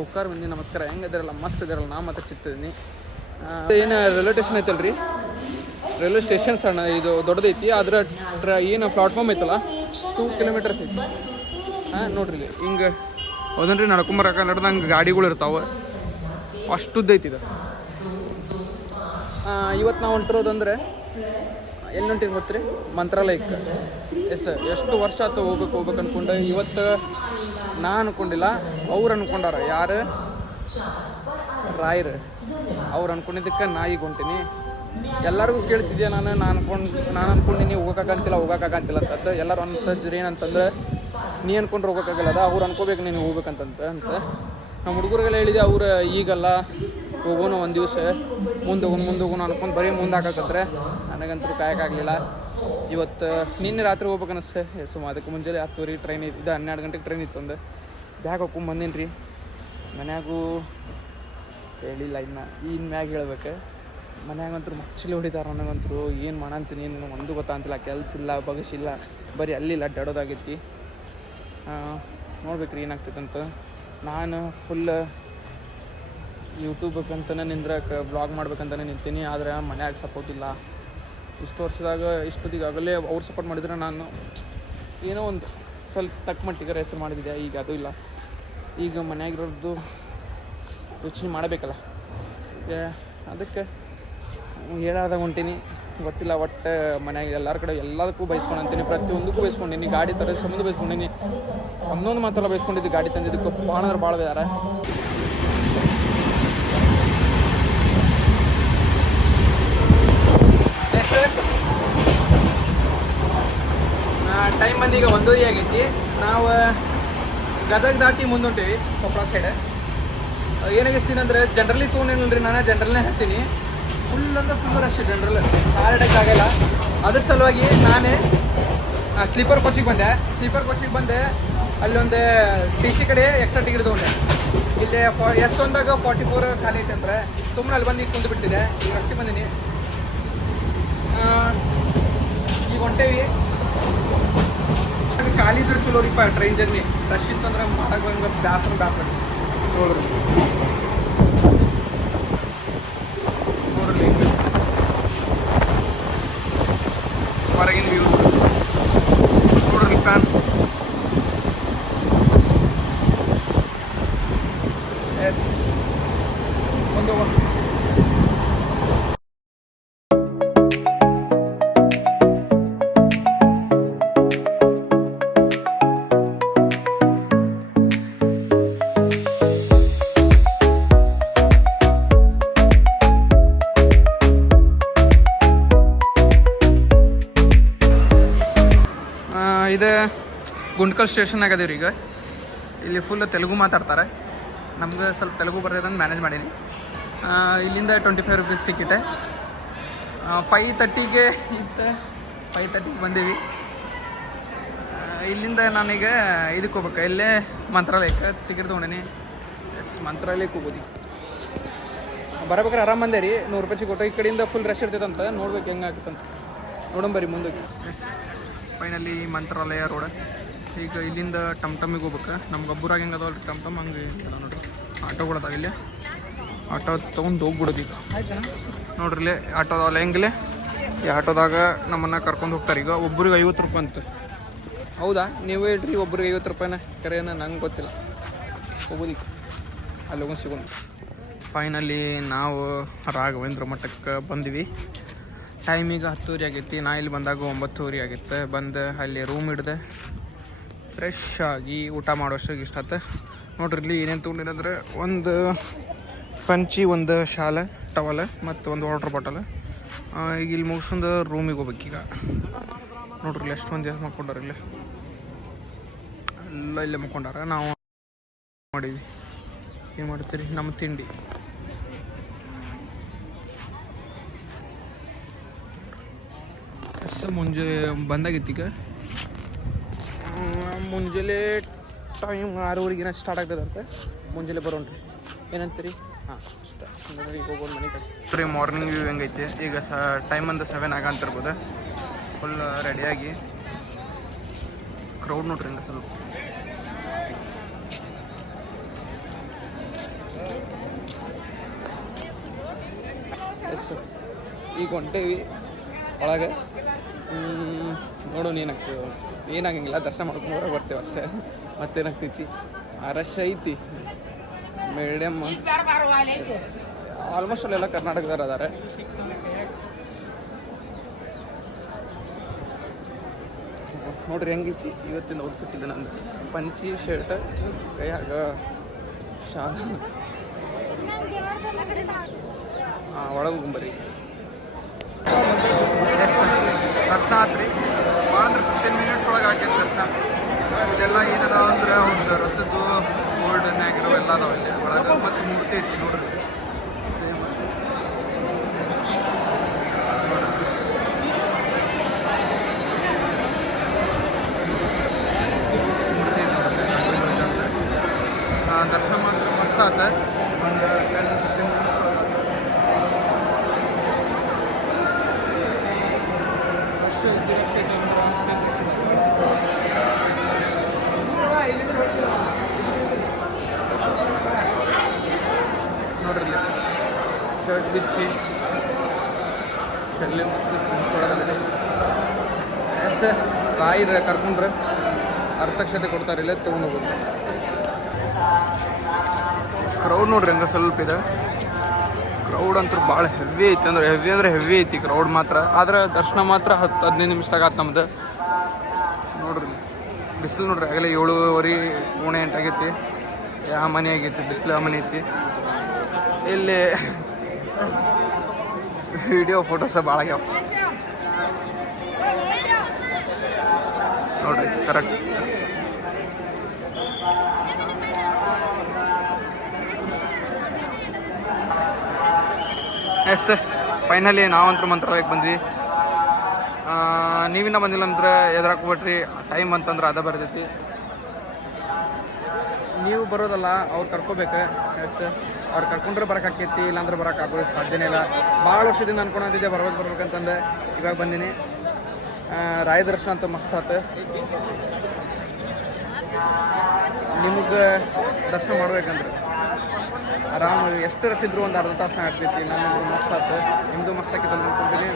ಸೌಕಾರ ಮಂದಿ ನಮಸ್ಕಾರ. ಹೆಂಗದಿರಲ್ಲ? ಮಸ್ತ್ ಇದಿರಲ್ಲ. ನಾ ಮತ್ತೆ ಚಿತ್ತಿದ್ದೀನಿ. ಏನು ರೈಲ್ವೆ ಸ್ಟೇಷನ್ ಐತಲ್ಲ ರೀ, ರೈಲ್ವೆ ಸ್ಟೇಷನ್ ಸಣ್ಣ ಇದು ದೊಡ್ಡದೈತಿ. ಅದ್ರ ಏನು ಪ್ಲಾಟ್ಫಾರ್ಮ್ ಐತಲ್ಲ 2 ಕಿಲೋಮೀಟರ್ಸ್ ಐತಿ. ನೋಡ್ರಿ ಇಲ್ಲಿ ಹಿಂಗೆ ಹೌದನ್ರಿ, ನಡ್ಕೊಂಬರಕ್ಕೆ ನಡೆದಂಗೆ ಗಾಡಿಗಳು ಇರ್ತಾವೆ. ಅಷ್ಟುದ್ದೈತಿ ಇದು. ಇವತ್ತು ನಾವು ಹೊಂಟಿರೋದಂದ್ರೆ ಎಲ್ಲಿ ಹೊಂಟಿದ್ದು ಗೊತ್ತ್ರಿ? ಮಂತ್ರಾಲಯಕ್ಕೆ. ಎಷ್ಟು ವರ್ಷ ಆಯ್ತು ಹೋಗ್ಬೇಕು ಅಂದ್ಕೊಂಡೆ. ಇವತ್ತು ನಾ ಅನ್ಕೊಂಡಿಲ್ಲ, ಅವ್ರು ಅನ್ಕೊಂಡಾರ. ಯಾರು? ರಾಯರು. ಅವ್ರು ಅನ್ಕೊಂಡಿದ್ದಕ್ಕೆ ನಾ ಈಗ ಹೊಂಟೀನಿ. ಎಲ್ಲರಿಗೂ ಕೇಳ್ತಿದ್ದೆ ನಾನು ಅನ್ಕೊಂಡಿನಿ ಹೋಗೋಕ್ಕಾಗಂತಿಲ್ಲ ಅಂತಂದು. ಎಲ್ಲರೂ ಅಂತಂದ್ರೆ ಏನಂತಂದ್ರೆ, ನೀ ಅನ್ಕೊಂಡ್ರೆ ಹೋಗೋಕ್ಕಾಗಲ್ಲದ, ಅವ್ರು ಅನ್ಕೋಬೇಕು ನೀನು ಹೋಗ್ಬೇಕಂತ. ನಮ್ಮ ಹುಡುಗರಿಗೆಲ್ಲ ಹೇಳಿದೆ. ಅವ್ರು ಈಗಲ್ಲ, ಹೋಗೋಣ ಒಂದು ದಿವಸ, ಮುಂದೆ ಹೋಗೋಣ ಅನ್ಕೊಂಡು ಬರೀ ಮುಂದೆ ಹಾಕಕತ್ರೆ. ನನಗಂತೂ ಕಾಯೋಕ್ಕಾಗಲಿಲ್ಲ. ಇವತ್ತು ನಿನ್ನೆ ರಾತ್ರಿ ಹೋಗ್ಬೇಕು ಅನ್ನಿಸ್ತೆ. ಅದಕ್ಕೆ ಮುಂಜಾನೆ 10:30 ಟ್ರೈನ್ ಇತ್ತು. 12 ಗಂಟೆಗೆ ಟ್ರೈನ್ ಇತ್ತು. ಒಂದು ಬ್ಯಾಗ್ ಹಾಕೊಂಡು ಬಂದೇನಿ ರೀ. ಮನ್ಯಾಗೂ ಹೇಳಿಲ್ಲ ಇನ್ನು ಮ್ಯಾಗ ಹೇಳ್ಬೇಕು. ಮನ್ಯಾಗಂತೂ ಮಚ್ಚಲಿ ಹೊಡಿತಾರೆ ನನಗಂತೂ. ಏನು ಮಾಡಂತೀನಿ ಏನು ಒಂದು ಗೊತ್ತಾಗ್ತಿಲ್ಲ. ಕೆಲಸ ಇಲ್ಲ, ಬಗಸಿಲ್ಲ, ಬರೀ ಅಲ್ಲಿಲ್ಲ ಅಡ್ಡಾಡೋದಾಗೈತಿ. ನೋಡ್ಬೇಕ್ರಿ ಏನಾಗ್ತೈತಂತ. ನಾನು ಫುಲ್ ಯೂಟ್ಯೂಬ್ಗಂತಲೇ ನಿಂದ್ರಕ್ಕೆ ವ್ಲಾಗ್ ಮಾಡ್ಬೇಕಂತಲೇ ನಿಂತೀನಿ. ಆದರೆ ಮನ್ಯಾಗ ಸಪೋರ್ಟ್ ಇಲ್ಲ. ಇಷ್ಟು ವರ್ಷದಾಗ ಇಷ್ಟೊತ್ತಿಗಾಗಲೇ ಅವ್ರು ಸಪೋರ್ಟ್ ಮಾಡಿದರೆ ನಾನು ಏನೋ ಒಂದು ಸ್ವಲ್ಪ ತಕ್ಕ ಮಟ್ಟಿಗೆ ಹೆಸರು ಮಾಡಿದ್ದೆ. ಈಗ ಅದು ಇಲ್ಲ. ಈಗ ಮನ್ಯಾಗಿರೋದು ಯೋಚನೆ ಮಾಡಬೇಕಲ್ಲ. ಅದಕ್ಕೆ ಹೇಳಾದಾಗ ಹೊಂಟೀನಿ. ಗೊತ್ತಿಲ್ಲ, ಒಟ್ಟು ಮನ್ಯಾಗ ಎಲ್ಲರ ಕಡೆ ಎಲ್ಲದಕ್ಕೂ ಬೈಸ್ಕೊಂಡು ಅಂತೀನಿ. ಪ್ರತಿಯೊಂದಕ್ಕೂ ಬೈಸ್ಕೊಂಡಿನಿ. ಗಾಡಿ ತರೋ ಸಂಬಂಧ ಬೈಸ್ಕೊಂಡಿನಿ. ಒಂದೊಂದು ಮಾತೆಲ್ಲ ಬೈಸ್ಕೊಂಡಿದ್ದು. ಗಾಡಿ ತಂದಿದ್ದಕ್ಕೆ ಭಾಳ ಅಂದ್ರೆ ಭಾಳ ಬೇರೆ. ಟೈಮ್ ಬಂದೀಗ 1:30 ಆಗೈತಿ. ನಾವು ಗದಗ ದಾಟಿ ಮುಂದೆ ಹೊಂಟೀವಿ, ಕೊಪ್ಪಳ ಸೈಡ್. ಏನಾಗಿಸ್ತೀನಿ ಅಂದರೆ, ಜನರಲಿ ತೊಗೊಂಡಿಲ್ಲ. ನಾನು ಜನರಲ್ನೇ ಹೇಳ್ತೀನಿ. ಫುಲ್ ಅಂದ್ರೆ ಫುಲ್ ರಶ್ ಜನರಲ್. ಕಾರ್ ಇಡೋಕ್ಕೆ ಆಗಲ್ಲ. ಅದ್ರ ಸಲುವಾಗಿ ನಾನೇ ಸ್ಲೀಪರ್ ಕೋಚಿಗೆ ಬಂದೆ. ಅಲ್ಲೊಂದು ಟಿ ಸಿ ಕಡೆ ಎಕ್ಸ್ಟ್ರಾ ಟಿಕೆಟ್ ತೊಗೊಂಡೆ. ಇಲ್ಲಿ S1ದಾಗ 44 ಖಾಲಿ ಐತೆ ಅಂದರೆ ಸುಮ್ಮನೆ ಅಲ್ಲಿ ಬಂದು ಈಗ ಕುಂದು ಬಿಟ್ಟಿದೆ. ಈಗ ರಸ್ತೆ ಬಂದೀನಿ. ಈಗ ಹೊಂಟೇವಿ. ಖಾಲಿ ಇದ್ರೆ ಚಲೋ ರೀಪ ಟ್ರೈನ್ ಜರ್ನಿ. ರಶ್ ಇತ್ತಂದ್ರೆ ಮಾಡಕ್ಕೆ ಬಂದು ಬ್ಯಾಸರ ನೋಡ್ರಿ ಹೊರಗಿನ ವ್ಯೂ ನೋಡ್ರಿ ಫ್ಯಾನ್. ಎಸ್ ಒಂದು ಇದು ಗುಂಡ್ಕಲ್ ಸ್ಟೇಷನ್ ಆಗದೀವ್ರಿ. ಈಗ ಇಲ್ಲಿ ಫುಲ್ ತೆಲುಗು ಮಾತಾಡ್ತಾರೆ. ನಮ್ಗೆ ಸ್ವಲ್ಪ ತೆಲುಗು ಬರೋದಂಗೆ ಮ್ಯಾನೇಜ್ ಮಾಡೀನಿ. ಇಲ್ಲಿಂದ 25 ರೂಪೀಸ್ ಟಿಕೆಟ್. 5:30ಗೆ ಇತ್ತು. 5:30ಗೆ ಬಂದೀವಿ. ಇಲ್ಲಿಂದ ನಾನೀಗ ಇದಕ್ಕೆ ಹೋಗ್ಬೇಕು. ಇಲ್ಲೇ ಮಂತ್ರಾಲಯಕ್ಕೆ ಟಿಕೆಟ್ ತೊಗೊಂಡೀನಿ. ಮಂತ್ರಾಲಯಕ್ಕೆ ಹೋಗೋದು. ಬರಬೇಕಾರೆ ಆರಾಮ್ ಬಂದೆ ರೀ. 100 ರೂಪಾಯಿ ಕೊಟ್ಟು. ಈ ಕಡೆಯಿಂದ ಫುಲ್ ರಶ್ ಇರ್ತೈತಂತ. ನೋಡ್ಬೇಕು ಹೆಂಗೆ ಆಗ್ತಂತ. ನೋಡಂಬರಿ ಮುಂದಕ್ಕೆ. ಫೈನಲಿ ಮಂತ್ರಾಲಯ ರೋಡ್. ಈಗ ಇಲ್ಲಿಂದ ಟಮ್ಟಮಿಗೆ ಹೋಗ್ಬೇಕು. ನಮ್ಮ ಗಬ್ಬೂರಾಗ ಹೆಂಗೆ ಅದಾವಲ್ಲ ಟಮ್ಟಮ್, ಹಂಗೆ ಅದ ನೋಡಿರಿ. ಆಟೋಗಳದಾವ. ಇಲ್ಲೇ ಆಟೋ ತೊಗೊಂಡು ಹೋಗ್ಬಿಡೋದು. ಈಗ ನೋಡ್ರಿ ಇಲ್ಲೇ ಆಟೋ ಅದಾವಲ್ಲ ಹೆಂಗಿಲ್ಲೇ. ಈ ಆಟೋದಾಗ ನಮ್ಮನ್ನು ಕರ್ಕೊಂಡು ಹೋಗ್ತಾರೆ. ಈಗ ಒಬ್ರಿಗೆ 50 ರೂಪಾಯಿ ಅಂತ. ಹೌದಾ? ನೀವು ಹೇಳ್ರಿ ಒಬ್ರಿಗೆ 50 ರೂಪಾಯಿನ ಕರೆಯನ್ನ ನಂಗೆ ಗೊತ್ತಿಲ್ಲ. ಹೋಗೋದಿಕ್ಕೆ ಅಲ್ಲಿ ಹೋಗಿ ಸಿಗೋಣ. ಫೈನಲಿ ನಾವು ರಾಘವೇಂದ್ರ ಮಠಕ್ಕೆ ಬಂದ್ವಿ. ಟೈಮಿಗೆ 10:00 ಆಗೈತಿ. ನಾ ಇಲ್ಲಿ ಬಂದಾಗ 9:00 ಆಗಿತ್ತು. ಬಂದು ಅಲ್ಲಿ ರೂಮ್ ಹಿಡ್ದೆ ಫ್ರೆಶ್ ಆಗಿ ಊಟ ಮಾಡೋಷ್ಟಾಗಿ ಇಷ್ಟ ಆಯ್ತು. ನೋಡ್ರಿ ಇಲ್ಲಿ ಏನೇನು ತೊಗೊಂಡಿರಂದ್ರೆ, ಒಂದು ಪಂಚಿ, ಒಂದು ಶಾಲೆ ಟವಲ್ ಮತ್ತು ಒಂದು ವಾಟರ್ ಬಾಟಲ್. ಈಗ ಇಲ್ಲಿ ಮುಗಿಸ್ಕೊಂಡು ರೂಮಿಗೆ ಹೋಗ್ಬೇಕೀಗ. ನೋಡ್ರಿ ಇಲ್ಲಿ ಎಷ್ಟು ಮಂದಿ ಮಕ್ಕೊಂಡಾರ. ಇಲ್ಲೇ ಎಲ್ಲ ಇಲ್ಲೇ ಮಕ್ಕೊಂಡಾರ. ನಾವು ಮಾಡೀವಿ. ಏನು ಮಾಡ್ತೀರಿ? ನಮ್ಮ ತಿಂಡಿ ಮುಂಜೆ ಬಂದಾಗಿತ್ತು. ಈಗ ಮುಂಜಾನೆ ಟೈಮ್ 6:30 ಸ್ಟಾರ್ಟ್ ಆಗ್ತದಂತೆ. ಮುಂಜಾನೆ ಬರೋಣ್ರಿ. ಏನಂತೀರಿ? ಹಾಂ, ಇಷ್ಟ ಈಗ ಹೋಗೋದು ಮನೆ ಕಡೆ. ಫ್ರೀ ಮಾರ್ನಿಂಗ್ ವ್ಯೂ ಹೆಂಗೈತೆ. ಈಗ ಟೈಮ್ ಒಂದು 7 ಆಗಂತಿರ್ಬೋದು. ಫುಲ್ ರೆಡಿಯಾಗಿ ಕ್ರೌಡ್ ನೋಡ್ರಿ. ಹಿಂಗೆ ಸ್ವಲ್ಪ ಈಗ ಹೊಂಟೇವಿ ಒಳಗೆ. ನೋಡು ಏನಾಗ್ತದೆ, ಏನಾಗಂಗಿಲ್ಲ, ದರ್ಶನ ಮಾಡ್ಕೊಂಡು ಹೊರಗೆ ಬರ್ತೇವೆ ಅಷ್ಟೇ, ಮತ್ತೇನಾಗ್ತೈತಿ. ರಶ್ ಐತಿ ಮೀಡಿಯಮ್, ಆಲ್ಮೋಸ್ಟ್ ಅಲ್ಲೆಲ್ಲ ಕರ್ನಾಟಕದವ್ರು ಅದಾರೆ. ನೋಡ್ರಿ ಹೆಂಗೈತಿ ಇವತ್ತಿನ ಔಟ್ಫಿಟ್ ಇದೆ ನಂದು. ಪಂಚಿ ಶರ್ಟ್, ಕೈಯಾಗ ಶಾಲ್. ಒಳಗೆ ಹೋಗ್ಬರ್ರಿ. ದರ್ಶನ ಆತ್ರಿ, ಭಾಳ ಅಂದ್ರೆ 15 ಮಿನಿಟ್ಸ್ ಒಳಗೆ ಹಾಕೈತೆ ದರ್ಶನ. ಇದೆಲ್ಲ ಏನದ ಅಂದ್ರೆ ಒಂದು ರಥದ್ದು ಗೋಲ್ಡನ್ ಆಗಿರೋ ಎಲ್ಲ ಅದಾವ ಇಲ್ಲಿ ಒಳಗೆ. ಮತ್ತು ಮೂರ್ತಿ ಐತಿ ನೋಡ್ರಿ, ಸೇಮ್ ದರ್ಶನ ಮಾತ್ರ ಮಸ್ತ್ ಆತ. ಒಂದು 10-15 ಮಿನಿಟ್ಸ್ ಒಳಗೆ ರಶ್ ಇದ್ದಿರತ್ತೈತೆ. ನೋಡ್ರಿ ಶರ್ಟ್ ಬಿಚ್ಚಿ ಶೆಲ್ಲಿ ಮತ್ತು ಎಸ್ ರಾಯರ ಕರ್ಕೊಂಡ್ರೆ ಅರ್ಥಕ್ಷತೆ ಕೊಡ್ತಾರೆ, ಇಲ್ಲೇ ತೊಗೊಂಡು ಹೋಗೋದು. ಕ್ರೌಡ್ ನೋಡ್ರಿ ಹಂಗೆ ಸ್ವಲ್ಪ ಇದೆ. ಕ್ರೌಡ್ ಅಂತೂ ಭಾಳ ಹೆವಿ ಐತಿ, ಅಂದ್ರೆ ಹೆವಿ ಐತಿ ಕ್ರೌಡ್ ಮಾತ್ರ. ಆದ್ರೆ ದರ್ಶನ ಮಾತ್ರ 10-15 ನಿಮಿಷದಾಗ ಆತು ನಮ್ದು. ನೋಡ್ರಿ ಬಿಸಿಲು ನೋಡ್ರಿ, ಆಗಲೇ 7:30 8 ಆಗೈತಿ. ಯಾವ ಮನೆ ಆಗೈತಿ, ಬಿಸಿಲು ಆ ಮನೆ ಐತಿ. ಇಲ್ಲಿ ವಿಡಿಯೋ ಫೋಟೋಸ ಭಾಳ ಆಗ್ಯಾವ ನೋಡ್ರಿ. ಕರೆಕ್ಟ್ ಎಸ್ ಫೈನಲಿ ನಾವಂತೂ ಮಂತ್ರಾಲಯಕ್ಕೆ ಬಂದ್ವಿ. ನೀವಿನ್ನ ಬಂದಿಲ್ಲ ಅಂದ್ರೆ ಎದುರಾಕ್ಬಿಟ್ರಿ, ಟೈಮ್ ಅಂತಂದ್ರೆ ಅದ ಬರ್ತೈತಿ. ನೀವು ಬರೋದಲ್ಲ, ಅವ್ರು ಕರ್ಕೋಬೇಕು. ಎಸ್ ಅವ್ರು ಕರ್ಕೊಂಡ್ರೆ ಬರೋಕ್ಕಾಕೈತಿ, ಇಲ್ಲಾಂದ್ರೆ ಬರೋಕ್ಕಾಗೋದು ಸಾಧ್ಯನೇ ಇಲ್ಲ. ಭಾಳ ವರ್ಷದಿಂದ ಅನ್ಕೊಂಡಿದ್ದೆ ಬರ್ಬೇಕಂತಂದೆ, ಇವಾಗ ಬಂದೀನಿ. ರಾಯ ದರ್ಶನ ಅಂತ ಮಸ್ತ್ ಆತು. ನಿಮಗೆ ದರ್ಶನ ಮಾಡ್ಬೇಕಂದ್ರೆ ಆರಾಮಾಗಿ ಎಷ್ಟು ರಶ್ ಇದ್ರು ಒಂದು ಅರ್ಧ ತಾಸು ಆಗ್ತೈತಿ. ನಾನು ಮಸ್ತ್ ಆತು, ನಿಮ್ಮದು ಮಸ್ತ್ ಆಕೈತೆ ಅನ್ಕೊಂತೀನಿ.